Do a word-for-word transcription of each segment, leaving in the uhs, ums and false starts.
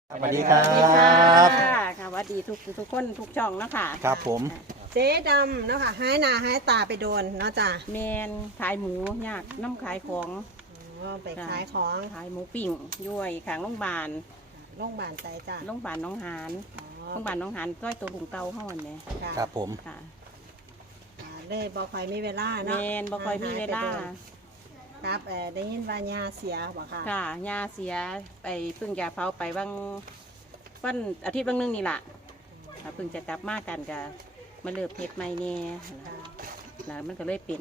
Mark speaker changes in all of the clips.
Speaker 1: สวัสดีครับ
Speaker 2: สวัสดีค่ะค่ะสวัสดีทุกทุกคนทุกช่องเนาะค่ะ
Speaker 1: ครับผม
Speaker 3: เจ๊ดำเนาะค่ะหายหน้าหายตาไปโดนเนาะจ้ะ
Speaker 2: แมนขายหมูยากน้ำขายของ
Speaker 3: อ๋อไปขายของ
Speaker 2: ขายหมูปิ้งย้วยขางโรงพยาบาล
Speaker 3: โรงพยาบาลใจจ้ะ
Speaker 2: โรงพยาบาลหน้องหาน
Speaker 3: อ๋อ
Speaker 2: โรงพยาบาลหน้องหานต้อยตัวลุงเก่าห้องเนี่ย
Speaker 3: ค่ะ
Speaker 1: ครับผม
Speaker 2: ค่ะ
Speaker 3: อ่าเลยบอกคอยมีเวลา
Speaker 2: แม
Speaker 3: เนาะ
Speaker 2: นบ่ค่อยมีเวลา
Speaker 3: หยไปโดนครับเออได้ยินว่ายาเสียบ่ค่ะ
Speaker 2: ค่ะยาเสียไปเพิ่งยาเผาไปบางวันอาทิตย์บางนึงนี่แหละค่ะเพิ่งจะกลับมากันกับมาเลิกเพชรใหม่แน่
Speaker 3: ค่ะ
Speaker 2: แล้วมันก็เลยเป็น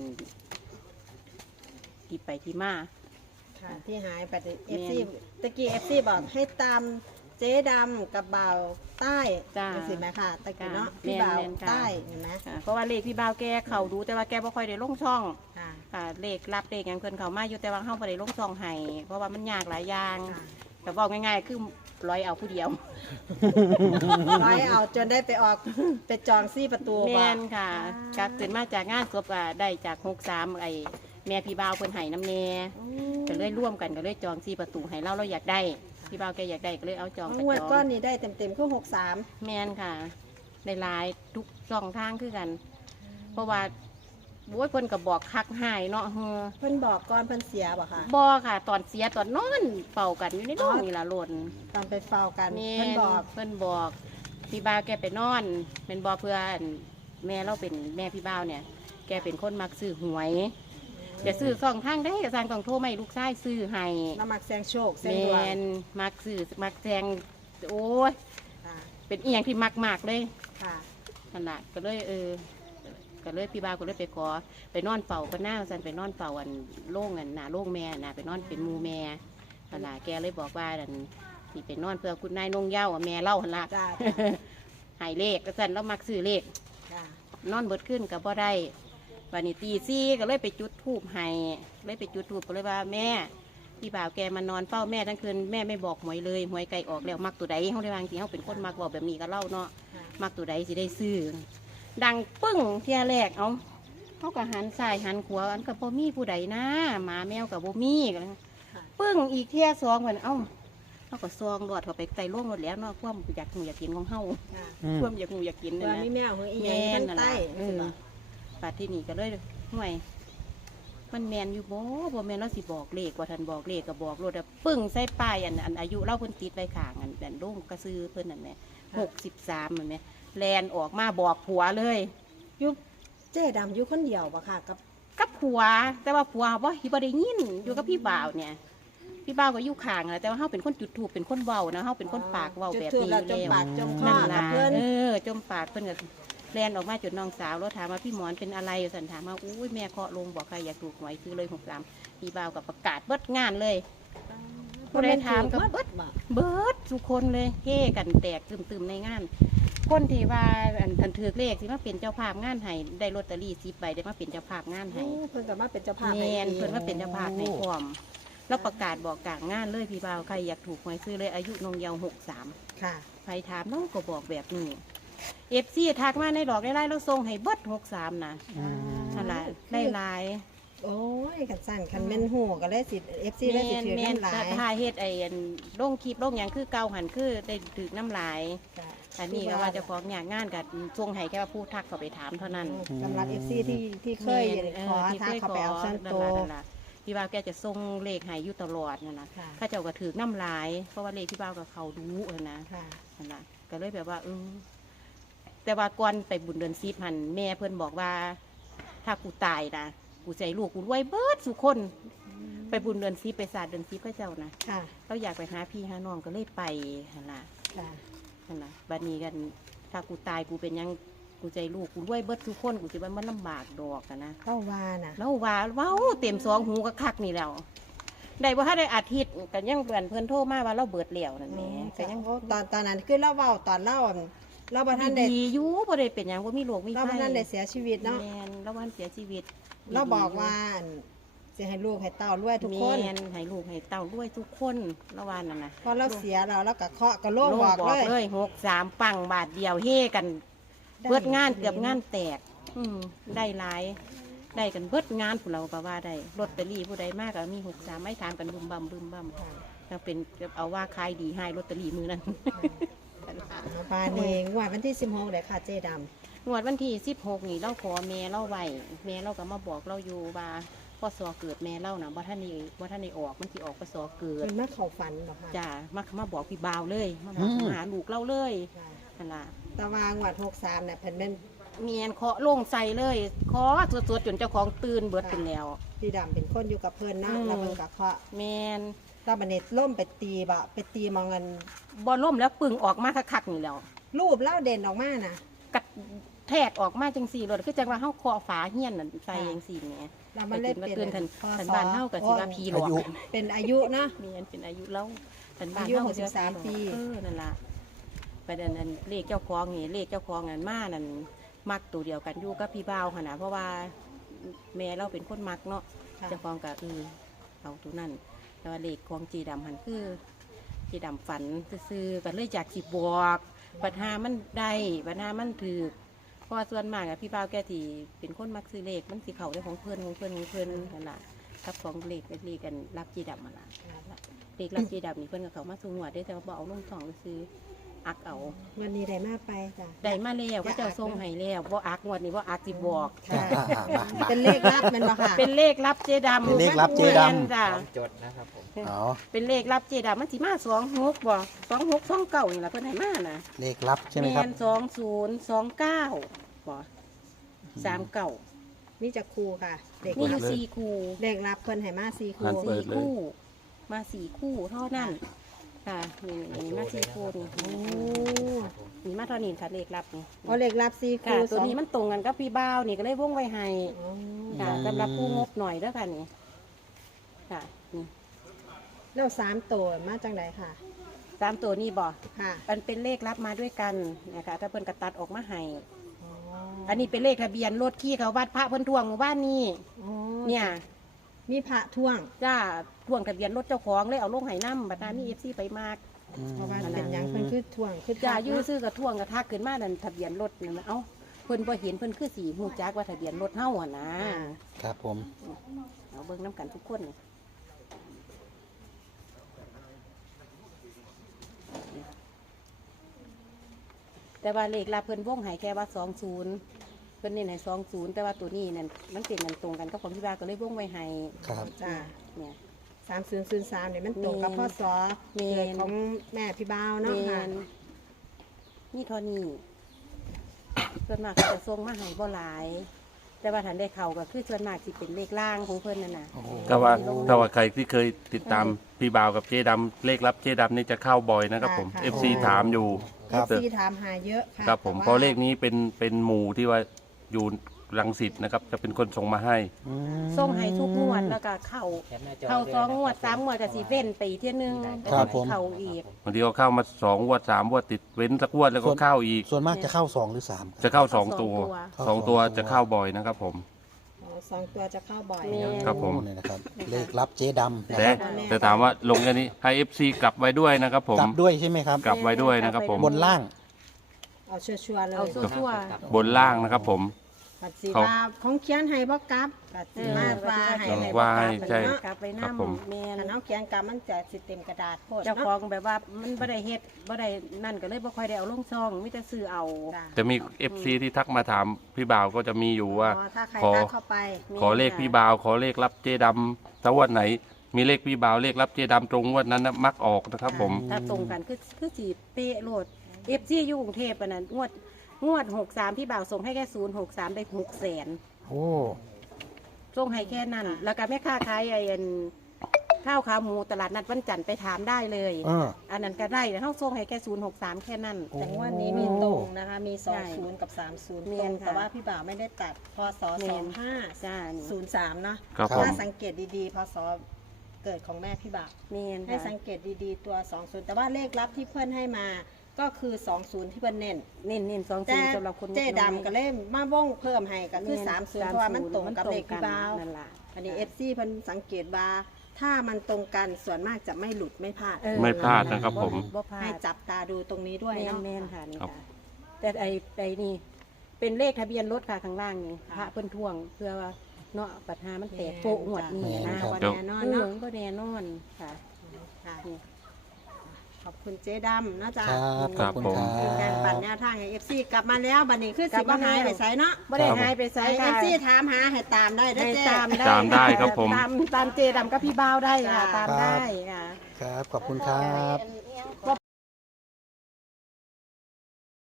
Speaker 2: ที่ไปที่มา
Speaker 3: ค่ะที่หายไปเอ
Speaker 2: แม่
Speaker 3: ฟ
Speaker 2: น
Speaker 3: ซีตะกี้เอฟซีบอกให้ตามเจ๊ดำกับบ่าวใต้
Speaker 2: จ้า
Speaker 3: รู้สิไหมค่ะตะกี้เนาะ
Speaker 2: จ้า
Speaker 3: พี่บ่าว
Speaker 2: แม่นๆค่ะ
Speaker 3: ใต้เห็นไหม
Speaker 2: ค่ะเพราะว่าเลขพี่บ่าวแกเขาดูแต่ว่าแกบ่ค่อยได้ลงช่อง
Speaker 3: ค่ะ
Speaker 2: ค่ะเลขรับเลขอย่างเพิ่นเขามาอยู่แต่ว่าเฮาบ่ได้ลงช่องให้เพราะว่ามันยากหลายอย่าง
Speaker 3: ค่ะ
Speaker 2: แต่บอกง่ายๆคือร้อยเอาผู้เดียว
Speaker 3: ร้อยเอาจนได้ไปออกไปจองซี่ประตู
Speaker 2: แม่
Speaker 3: บ่
Speaker 2: นค่ะ
Speaker 3: อ่า
Speaker 2: จากตื่นมาจากงานศพก็ได้จากหกสามไอ้แม่พี่บ่าวเพิ่นให้น้ำแน่ก็เลยร่วมกันก็เลยจองสี่ประตูให้เราเราอยากได้พี่บ่าวแกอยากได้ก็เลยเอาจองไป
Speaker 3: งวด
Speaker 2: จอ
Speaker 3: ก้อน
Speaker 2: ง
Speaker 3: นี้ได้เต็มๆคือหกสาม
Speaker 2: แม่นค่ะในหลายทุกช่องทางคือกัน เพราะว่าโอ้ยเพิ่นก็บอกคักหายเนาะเฮอ
Speaker 3: เพิ่นบอกก่อนเพิ่นเสียบ่ค่ะ
Speaker 2: บอค่ะ ตอนเสียตอนนอนเป่ากันอยู่ในน้องนี่ล่ะหล่น
Speaker 3: ตอนไปเฝ้ากัน
Speaker 2: แม่
Speaker 3: เพิ่นบอก
Speaker 2: เพิ่นบอกพี่บ่าวแกไปนอน เป็นบอเพื่อนแม่เราเป็นแม่พี่บ่าวเนี่ย แกเป็นคนมักซื้อหวยจะซื้อสองทางได้กระซังต้องโทรไม่ลูกชายซื้อให้
Speaker 3: น้ำมักแซงโชคแซ
Speaker 2: แม
Speaker 3: งดวง
Speaker 2: นมักซื้อมักแทงโอ้ย
Speaker 3: ค่ะ
Speaker 2: เป็นเอียงที่มักมากๆเลย
Speaker 3: ค่ะ
Speaker 2: ขนาดก็เลยเออก็เลยพี่บ่าวก็เลยไปขอไปนอนเป่าก็น่าสันไปนอนเป่าอันโล่งอันหนาโล่งแม่น่ะไปนอนเป็นหมูแม่ขนาดแกเลยบอกว่าอันที่ไปนอนเพื่อคุณนายนงเหย้าอะแม่เล่าหันละ
Speaker 3: จ้า
Speaker 2: ใหายเลขก็สันแล้วมักซื้อเลข
Speaker 3: ค่ะ
Speaker 2: นอนเบิดขึ้นกับบ่ได้วันนี้ตีซี่ก็เลยไปจุดทูบให้เลยไปจุดทูบก็เลยว่าแม่พี่บ่าวแกมานอนเฝ้าแม่ทั้งคืนแม่ไม่บอกหวยเลยหวยไก่ออกแล้วมักตัวใดเขาได้วางทีเขาเป็นคนมักบอกแบบนี้ก็เล่าเนาะ
Speaker 3: ค่ะ
Speaker 2: มักตัวใดสิได้ซื้อ ดังปึ้งเที่ยแรกเอาเขาก็หันซ้ายหันขวาอันกับบ่มีผู้ใดนะหมาแมวกับบ่มีกัน
Speaker 3: ค่ะ
Speaker 2: ปึ้งอีกเที่ยสองเหมือนเอ้าเขาก็ซองรอดเขาไปใส่ร่วงหมดแล้วเนาะความอยากหูอยากกินของเฮา
Speaker 3: ค่ะ
Speaker 1: อืม
Speaker 2: ความอยากหูอยากกิน
Speaker 3: เพื่
Speaker 2: นั่
Speaker 3: อน มี
Speaker 2: นะ
Speaker 3: แมวหัวอีห
Speaker 2: แม
Speaker 3: ยัง
Speaker 2: น
Speaker 3: ทั้ง
Speaker 2: นั่น
Speaker 3: ใต้
Speaker 2: ล่ะเอ
Speaker 3: สิ
Speaker 2: อ
Speaker 3: บ่
Speaker 2: ปัดที่นี่ก็เลยห่วยมันแมนอยู่บ่บ่แมนเราสิบอกเลขว่าท่านบอกเลขก็บอกรถอะปึ้งใส่ป้ายอันอันอายุเล่าเพิ่นติดไว้ข้างอันอันลงกระซื้อเพิ่นนั่นแหละหกสิบสามมันแหมแลนออกมาบอกผัวเลย
Speaker 3: อยู่เจ๊ดำอยู่คนเดียวบ่ค่ะกับ
Speaker 2: กับผัว แต่ว่าผัวบ่ฮิบ่ได้ยินอยู่กับพี่บ่าวเนี่ย พี่บ่าวก็อยู่ข้างอะแต่ว่าเฮาเป็นคนจุดถูกเป็นคนเว้านะเฮาเป็นคนปากเว้าแบบ
Speaker 3: จุดธูป
Speaker 2: นี้
Speaker 3: แล้ว
Speaker 2: อ
Speaker 3: จ
Speaker 2: ยู่
Speaker 3: ม
Speaker 2: แล้ว
Speaker 3: ปากจมคอ
Speaker 2: นั่น
Speaker 3: กั
Speaker 2: ล่ะ
Speaker 3: บเพื่อน
Speaker 2: เออจมปากเพิ่นก็แลนออกมาจนน้องสาวแล้วถามว่าพี่หมอนเป็นอะไรสันถามว่าอุ้ยแม่เคาะลงบอกใครอยากถูกหวยซื้อเลยหกสามพี่บ่าวก็ประกาศเบิดงานเลย ผู้ใดถามก็เบิด
Speaker 3: บ่
Speaker 2: เบิดทุกคนเลยเฮ่กันแตกตึมๆในงาน คนที่ว่าอันทันถือเลขสิมาเป็นเจ้าภาพงานให้ได้ลอตเตอรี่สิบใบได้มาเป็นเจ้าภาพงานให้
Speaker 3: โอ้เพิ่นก็มาเป็นเจ้าภาพ
Speaker 2: แม
Speaker 3: ให้
Speaker 2: นเพิ่นว่าเป็นเจ้าภาพในพร้อมแล้วประกาศบอกกลางงานเลยพี่บ่าวใครอยากถูกหวยซื้อเลยอายุนงเยาว์หกสาม
Speaker 3: ค่ะ
Speaker 2: ใครถามน้องก็บอกแบบนี้เอฟซีทักมาในดอกได้ไล่แล้วส่งให้เบิดหกสามนะ
Speaker 1: อืม
Speaker 2: อะไรได้หลาย
Speaker 3: โอ้ยกันสั่นคันแม่นหูก็เลยสิ เอฟ ซี เลยสิถือ
Speaker 2: แมน
Speaker 3: น้ำลา
Speaker 2: แต่
Speaker 3: ย
Speaker 2: ทายเฮ็ดไอ้อันลงคลิปลงหยังคือเก่าหันคือได้ถือน้ำลาย
Speaker 3: จ้ะ
Speaker 2: อันนี้ก็ว่าเจะฟ้าของอยากงานกับส่งให้แค่ว่าผู้ทักเขาไปถามเท่านั้น
Speaker 3: สำหรับ เอฟ ซี ที่ที่เคย
Speaker 2: แม่น
Speaker 3: ขอ
Speaker 2: ที่
Speaker 3: ทักเขาไปเอาส่วน
Speaker 2: นั่น
Speaker 3: ตัว
Speaker 2: ล่ะนั่นล่ะพี่บ่าวแกจะส่งเลขให้อยู่ตลอดนั่นนะ
Speaker 3: ค่ะ
Speaker 2: ข้าเจ้าก็ถือน้ำลาย เพราะว่าเลขพี่บ่าวกับเขาดูเออนะ
Speaker 3: ค่ะ
Speaker 2: นั่นล่ะก็เลยแบบว่าเออแต่ว่าก่อนไปบุญเดือนซีพันแม่เพิ่นบอกว่า ถ้ากูตายนะกูใจลูกกูรวยเบิดสุคน ไปบุญเดือนซีไปศาสตร์เดือนซีพระเจ้านะ
Speaker 3: ค่ะ
Speaker 2: เราอยากไปหาพี่หาน้องก็เลยไปนั่นล่ะ
Speaker 3: ค่ะ
Speaker 2: นั่นล่ะบัดนี้กันถ้ากูตายกูเป็นหยังกูใจลูกกูรวยเบิดทุกคนกูจะว่ามันลำบากดอกอะนะ
Speaker 3: เข้าว่าน่ะ
Speaker 2: แล้วว่าเว้าเต็มสองหูก็คักนี่แล้วได้ว่าถ้าได้อาทิตย์กันยังเพื่อนเพื่อนโทรมาว่าเราเบิดเหลี่ยวนั่นแหละก็ยัง
Speaker 3: ตอนตอนนั้นคือเล่าเบาตอนเล่าอั่นเล่าบ่ท่านได้
Speaker 2: ดีๆอยู่บ่ได้เป็นหยังว่ามีโรคมี
Speaker 3: เล่า
Speaker 2: ไข้
Speaker 3: บ่ท่านได้เสียชีวิตเนาะ
Speaker 2: แม่นแล้ววันเสียชีวิต
Speaker 3: เราบอกว่าอั่นจะให้ลูกให้เต้ารวยทุกคน
Speaker 2: แม่นให้ลูกให้เต้ารวยทุกคนแล้ววันนั้นน่ะ
Speaker 3: พอเราเสียเราแล้วก็เคาะก็โล่ง
Speaker 2: โล
Speaker 3: บอก
Speaker 2: บอก
Speaker 3: เลย
Speaker 2: เลยหกสามปังบาทเดียวเฮกัน
Speaker 3: ได้
Speaker 2: เบิดงานเกือบงานแตก อืมได้หลาย ได้กันเบิดงานผู้เราก็ว่าได้ลอตเตอรี่ผู้ใดมากก็มีหกสามไม่ถามกันบึมบัมบึมบัม
Speaker 3: ค่ะ
Speaker 2: ก็เป็นเอาว่าขายดีให้ลอตเตอรี่มือนั้น
Speaker 3: บานเองว่าวันที่สิบหกเลยค่ะเจ๊ด
Speaker 2: งวดวันที่สิบหกนี่เราขอแม่เราไว้แม่เราก็มาบอกเราอยู่ว่าพ่อสอเกิดแม่เรานะว่าท่านนี่ว่าท่านนี่ออกมันที่ออกพ่อสอเกิ
Speaker 3: ำ
Speaker 2: ด
Speaker 3: เป็นมาเข้าฝันเหรอคะ
Speaker 2: จ้ามามาบอกพี่บ่าวเลยมาบอกมาหาลูกเราเลย
Speaker 3: ค่ะ
Speaker 2: นั่นล่ะ
Speaker 3: แตะวางวัดหกสามเนี่ยเพิ่นเป็น
Speaker 2: เมียนเคาะโล่งใส่เลยเคาะสดๆจนเจ้าของตื่นเบิดเป็นแล้ว
Speaker 3: พี่ดำเป็นคนอยู่กับเพิ่นนะ
Speaker 2: อืม
Speaker 3: แล้วเพิ่นก็เคาะ
Speaker 2: แมน
Speaker 3: แล้วบัดนี้ล่มไปตีบะไปตีมองเงิน
Speaker 2: บอล่มแล้วปึงออกมาคักๆนี่แล้ว
Speaker 3: รูปเล่าเด่นออกมาน่ะ
Speaker 2: กัดแทกออกมาจังสี่รถคือจังว่าเฮาเคาะฝาเฮียนนั่นใส่จังสี่แหม
Speaker 3: แล้วมันเล่น
Speaker 2: มา
Speaker 3: เป็น
Speaker 2: เกินทัน
Speaker 3: พศ
Speaker 2: ทันบ้านเฮากับสิว่าพีหลอก
Speaker 3: เป็นอายุเนาะ
Speaker 2: เมียนเป็นอายุเราทันบ้าน
Speaker 3: อายุ
Speaker 2: เฮา
Speaker 3: หกสิบสามปี
Speaker 2: เออนั่นล่ะประเด็นอันเลขเจ้าของนี่เลขเจ้าของอันมานั่นมักตัวเดียวกันอยู่กับพี่บ่าวหั่นน่ะเพราะว่าแม่เราเป็นคนมักเนาะ
Speaker 3: ค่ะ
Speaker 2: เจ้าของก็เออเอาตัวนั้นแต่ว่าเลขของจีดำหันคือจีดำฝันซื่อๆกันเลยจากสิบบอกปัญหามันได้ปัญหามันถือเพราะว่าส่วนมากอะพี่บ่าวแกที่เป็นคนมักซื้อเลขมันสีเขาได้ของเพื่อนของเพื่อนของเพื่อนนั่นแหละครับของเลขเลขกันรับจีดำมาละเลขรับจีดำนี่เพื่อนกับเขามาสูงหัวได้แต่ว่าบเอาลงสองซื้ออักเอา
Speaker 3: วันนี้ได้มาไปจ้ะ
Speaker 2: ได้มาแล้วก็เจ้าทรงให้แล้วว่าอักงวดนี้ว่าอักสิบอก
Speaker 3: ค่ะ เป็นเลขลับแมันบ่ค่ะ
Speaker 2: เป็นเลขรับเจดำ
Speaker 1: เป็นเลขลับเจ๊ดำ
Speaker 2: แม่นจ้ะ
Speaker 4: จดนะครับผม
Speaker 1: อ๋อ
Speaker 2: เป็นเลขรับเจดามันสิมาสองหกบ่สองหกสองเก้านี่แหละเพิ่นให้มาน่ะ
Speaker 1: เลขลับใช่ไหมครับ
Speaker 2: นสองศูนย์สองเก้าบ่สามเก้า
Speaker 3: มีจักครูค่ะเลข
Speaker 2: นี่อ
Speaker 3: ลั
Speaker 2: ยู่
Speaker 3: บ
Speaker 2: สี่คู่
Speaker 3: เลขลับเพิ่นให้มาสี่ครู
Speaker 1: อันเปิ
Speaker 2: สี่
Speaker 1: ดเลย
Speaker 2: คู่ มาสี่คู่เท่านั้นค่ะนี่นี่มาสี่คู่นี่
Speaker 3: โอ้
Speaker 2: นี่มาเท่านี้ค่ะเลขรับนี่
Speaker 3: เอาเลขลับสี่ครู
Speaker 2: ค่ะตัว
Speaker 3: สอง
Speaker 2: นี้มันตรงกันกับพี่บ้าวนี่ก็เลยวงไว้ให้
Speaker 3: อ๋อ
Speaker 2: ค่ะสำหรับผู้งบหน่อยเด้อค่ะนี่ค่ะนี่
Speaker 3: แล้วสามตัวมาจังไดค่ะ
Speaker 2: สามตัวนี้บ่
Speaker 3: ค่ะ
Speaker 2: มันเป็นเลขรับมาด้วยกันนะคะถ้าเพิ่นกระตัดออกมาให้
Speaker 3: อ๋อ
Speaker 2: อันนี้เป็นเลขทะเบียนรถที่เขาวัดพระเพิ่นทวงหมู่บ้านนี้
Speaker 3: อ๋อ
Speaker 2: เนี่ย
Speaker 3: มีพระท่วง
Speaker 2: จ้าทวงทะเบียนรถเจ้าของเลยเอาลงให้น้ำบัดนั้นมีเอฟซีไปมาก
Speaker 3: เพราะว่าเป็นหยังเพิ่นคือท่วงคือ
Speaker 2: จ้า
Speaker 3: ทัก
Speaker 2: ยื้อ
Speaker 3: เนาะ
Speaker 2: ซื้อกระทวงกระทักขึ้นมานั่นทะเบียนรถนั่นน่ะเอ้าเพิ่นบ่เห็นเพิ่นคือสีหูจักว่าทะเบียนรถเฮาอ่ะนะ
Speaker 3: อ่า
Speaker 1: ครับผม
Speaker 2: เอาเบิ่งน้ำกันทุกคนแต่ว่าเลขลาเพิ่นวงให้แค่ว่าสองศูนย์เพิ่นเน้นให้สองศูนย์แต่ว่าตัวนี้นั่นมันเป็นมันตรงกันกับของที่บ้านก็เลยวงไว้ให้
Speaker 1: ครับ
Speaker 3: จ้า
Speaker 2: เนี่ย
Speaker 3: สามศูนย์ศูนย์สามเนี่ยมันตรงกับพ่อสอ
Speaker 2: แม่น
Speaker 3: เกิดของแม่พี่บ่าวเนาะค่ะ
Speaker 2: แม่นนี่เทอนี่ส่วนมากเขาจะส่งมาให้บ่หลาย แต่ว่าถันได้เขาก็คือส่วนมากสิเป็นเลขล่างของเพิ่นนั่นน่ะ
Speaker 5: ถ้าว่าถ้าว่าใครที่เคยติดตามพี่บ่าวกับเจ๊ดำเลขรับเจ๊ดำนี่จะเข้าบ่อยนะครับผม
Speaker 3: ค่ะ
Speaker 5: เอฟซีถามอยู่
Speaker 1: ครับ
Speaker 3: เอฟซีถามหาเยอะค่ะ
Speaker 5: ครับผม
Speaker 3: แต่
Speaker 5: เพราะเลขนี้เป็นเป็นหมู่ที่ว่าอยู่รังสิตนะครับ จะเป็นคนส่งมาให้
Speaker 1: อืม
Speaker 2: ส่งให้ทุกงวดแล้วก็เข้า
Speaker 4: แคปหน้าจอ
Speaker 2: เข้า
Speaker 4: ด้วย
Speaker 2: สอง
Speaker 4: นะครับ
Speaker 2: งวดสามงวดก็สิเว้นไปเที่ยนึง
Speaker 1: ครับผม
Speaker 2: เข้าอีก
Speaker 5: บางทีก็เข้ามาสองงวดสามงวดติดเว้นสักงวดแล้วก็เข้าอีก
Speaker 1: ส่วนมากจะเข้าสองหรือสาม
Speaker 5: จะเข้าสองตัว
Speaker 1: เข้า
Speaker 5: สองตัว
Speaker 1: สองตัว
Speaker 5: จะเข้าบ่อยนะครับผม
Speaker 3: อ๋อสองตัวจะเข้าบ่อย
Speaker 2: แม่
Speaker 3: เนาะ
Speaker 5: ครับผม
Speaker 1: เนี่ยนะครับ เลขลับเจ๊ดำนะ
Speaker 5: แต่
Speaker 1: ครับ
Speaker 5: แต่ถามว่าลงแค่นี้ให้เอฟซีกลับไว้ด้วยนะครับผม
Speaker 1: กลับด้วยใช่ไหมครับ
Speaker 5: กลับไว้ด้วยนะครับผม
Speaker 1: บนล่าง
Speaker 3: เอาชัวร์ๆเลย
Speaker 2: เอาชั่ว
Speaker 5: บนล่างนะครับผม
Speaker 3: ปัดสี
Speaker 5: เขา
Speaker 3: ว่าของเขียนให้บ่กลับปัด
Speaker 2: ๆเอ
Speaker 3: สี
Speaker 2: อ
Speaker 3: มาว่าให้
Speaker 5: ลอง
Speaker 3: ให้
Speaker 5: ว่า
Speaker 3: บ่กลั
Speaker 5: ให้
Speaker 3: บ
Speaker 5: ใช่
Speaker 3: เนาะ
Speaker 2: กลับไป
Speaker 5: ครับผม
Speaker 2: น้ำแม่น
Speaker 3: ถ้าเอาเขียนกลับมันจะสิเต็มกระดาษโพด
Speaker 2: เจ้าขอ
Speaker 3: เนาะ
Speaker 2: งแบบว่ามันบ่ได้เฮ็ดบ่ได้นั่นก็เลยบ่ค่อยได้เอาลงซองมีแต่ซื้อเอา
Speaker 3: จ้ะ
Speaker 5: จะมีเอฟซีที่ทักมาถามพี่บ่าวก็จะมีอยู่ว่า
Speaker 3: อ๋อถ้าใคร
Speaker 5: ขอ
Speaker 3: ทักเข้าไป
Speaker 5: ขอเลขพี่บ่าวขอเลขรับเจดำถ้างวดไหน มีเลขพี่บ่าวเลขรับเจดำตรงงวดนั้นนะมักออกนะครับผม
Speaker 2: ถ้าตรงกันคือคือสีเป๊ะโลดเอฟซีอยู่กรุงเทพอันนั้นงวดงวดหกสามพี่บ่าวส่งให้แค่ศูนย์หกสามได้หกแสน
Speaker 1: โอ้
Speaker 2: ส่งให้แค่นั้น แล้วก็แม่ค้าขายไอ้อันข้าวขาหมูตลาดนัดวันจันทร์ไปถามได้เลย
Speaker 1: เออ
Speaker 2: อันนั้นก็ได้แต่เขาส่งให้แค่ศูนย์หกสามแค่นั้น
Speaker 1: โอ้
Speaker 3: แต่งวดนี้มีตรงนะคะ มี
Speaker 2: ใช่
Speaker 3: สองศูนย์กับสามศูนย์
Speaker 2: เนี
Speaker 3: ตร
Speaker 2: ยน
Speaker 3: ง
Speaker 2: ค่ะ
Speaker 3: แต่ว่าพี่บ่าวไม่ได้ตัดพศ
Speaker 2: เนี
Speaker 3: ส
Speaker 2: ย
Speaker 3: อน งห้า
Speaker 2: จ้านี่
Speaker 3: ศูนย์สามเนาะ
Speaker 5: ครับผม
Speaker 3: ถ้าสังเกตดีๆพศเกิดของแม่พี่บ่าว
Speaker 2: เมียน
Speaker 3: ให้
Speaker 2: ค่ะ
Speaker 3: สังเกตดีๆตัวสองศูนย์แต่ว่าเลขลับที่เพื่อนให้มาก็คือสองศูนย์ที่เพื่อนเน้น
Speaker 2: เน้นเน้นสองศู
Speaker 3: แต่
Speaker 2: นย์สำหรับคน
Speaker 3: เจ๊ดำก็เล่มมาว่องเพิ่มให้ก็คือ
Speaker 2: เย
Speaker 3: สามศูนย์เพราะว่ามันตรงกับเลขพี่บ่าว
Speaker 2: นั่นล่ะ
Speaker 3: อันนี้เอฟซีเพิ่นสังเกตว่าถ้ามันตรงกันส่วนมากจะไม่หลุดไม่พลาด
Speaker 2: เออ
Speaker 5: ไม่พลาดนะครับผม
Speaker 2: บ่พลาด
Speaker 3: ให้จับตาดูตรงนี้ด้วย
Speaker 2: แม่น
Speaker 3: เนาะ
Speaker 2: แม่นค่ะนี่
Speaker 5: ครับ
Speaker 2: ค่ะแต่ไอ้ไอ้นี่ เป็นเลขทะเบียนรถค่ะข้างล่างนี่
Speaker 3: ค่ะ
Speaker 2: พระเพิ่นท่วงเพื่อว่าเนาะปัญหามันแตก
Speaker 3: แม่น
Speaker 2: โปะหวดนี่
Speaker 3: จ้ะ
Speaker 2: นะ
Speaker 1: ครับ
Speaker 3: วัน
Speaker 5: เดี๋ยว
Speaker 3: แน่นอน
Speaker 2: เออ
Speaker 3: เนาะ
Speaker 2: ก็แน่นอนค่ะ
Speaker 3: ค่ะขอบคุณเจ๊ดำนะจ๊ะ
Speaker 1: ครับขอบคุณค
Speaker 3: คือ
Speaker 1: รั
Speaker 3: การปั่น
Speaker 1: บ
Speaker 3: แนวทางให้ เอฟ ซี กลับมาแล้วบัดนี้คือสิบ่หายไปไสเนาะ
Speaker 2: บ่ได้หายไปไส
Speaker 3: ให้
Speaker 2: ค่ะ
Speaker 3: เอฟซีถามหาให้ตามได้เด้อ
Speaker 2: ให้
Speaker 3: เจ๊
Speaker 2: ตามได้
Speaker 5: ตามได้ครับผม
Speaker 2: ตามตามเจดำกับพี่บ่าวได้ค่ะ
Speaker 3: จ้า
Speaker 2: ตามได้ค่ะ
Speaker 1: ครับ ขอบคุณครับ
Speaker 3: อันนี้